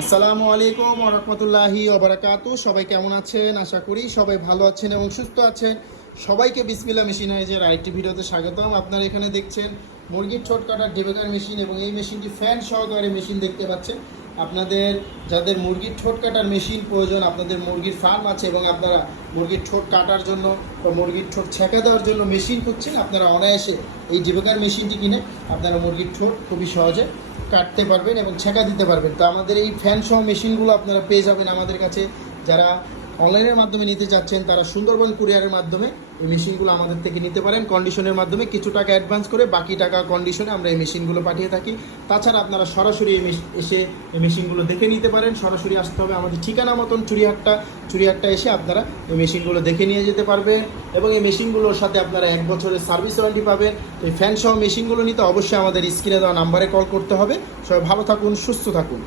আসসালামু আলাইকুম ওয়া রাহমাতুল্লাহি ওয়া বারাকাতুহু। সবাই কেমন আছেন? আশা করি সবাই ভালো আছেন এবং সুস্থ আছেন। সবাইকে বিসমিল্লাহ মেশিনারিজের আরেকটি ভিডিওতে স্বাগতম। আপনারা এখানে দেখছেন মুরগির ঠোঁট কাটার ডেবেকার মেশিন এবং এই মেশিনটি ফ্যান সহকারে মেশিন দেখতে পাচ্ছেন। আপনাদের যাদের মুরগির ঠোঁট কাটার মেশিন প্রয়োজন, আপনাদের মুরগির ফার্ম আছে এবং আপনারা মুরগির ঠোঁট কাটার জন্য বা মুরগির ঠোঁট ছেঁকা দেওয়ার জন্য মেশিন খুঁজছেন, আপনারা অনায়াসে এই ডেবেকার মেশিনটি কিনে আপনারা মুরগির ঠোঁট খুবই সহজে কাটতে পারবেন এবং ছেঁকা দিতে পারবেন। তো আমাদের এই ফ্যান সহ মেশিনগুলো আপনারা পেয়ে যাবেন আমাদের কাছে। যারা অনলাইনের মাধ্যমে নিতে চাচ্ছেন তারা সুন্দরবন কুরিয়ারের মাধ্যমে এই মেশিনগুলো আমাদের থেকে নিতে পারেন। কন্ডিশনের মাধ্যমে কিছু টাকা অ্যাডভান্স করে বাকি টাকা কন্ডিশনে আমরা এই মেশিনগুলো পাঠিয়ে থাকি। তাছাড়া আপনারা সরাসরি এসে এই মেশিনগুলো দেখে নিতে পারেন। সরাসরি আসতে হবে আমাদের ঠিকানা মতন চুরিহাট্টা এসে আপনারা এই মেশিনগুলো দেখে নিয়ে যেতে পারবেন এবং এই মেশিনগুলোর সাথে আপনারা 1 বছরের সার্ভিস ওয়ারেন্টি পাবেন। তো এই ফ্যান সহ মেশিনগুলো নিতে অবশ্যই আমাদের স্ক্রিনে দেওয়া নাম্বারে কল করতে হবে। সবাই ভালো থাকুন, সুস্থ থাকুন।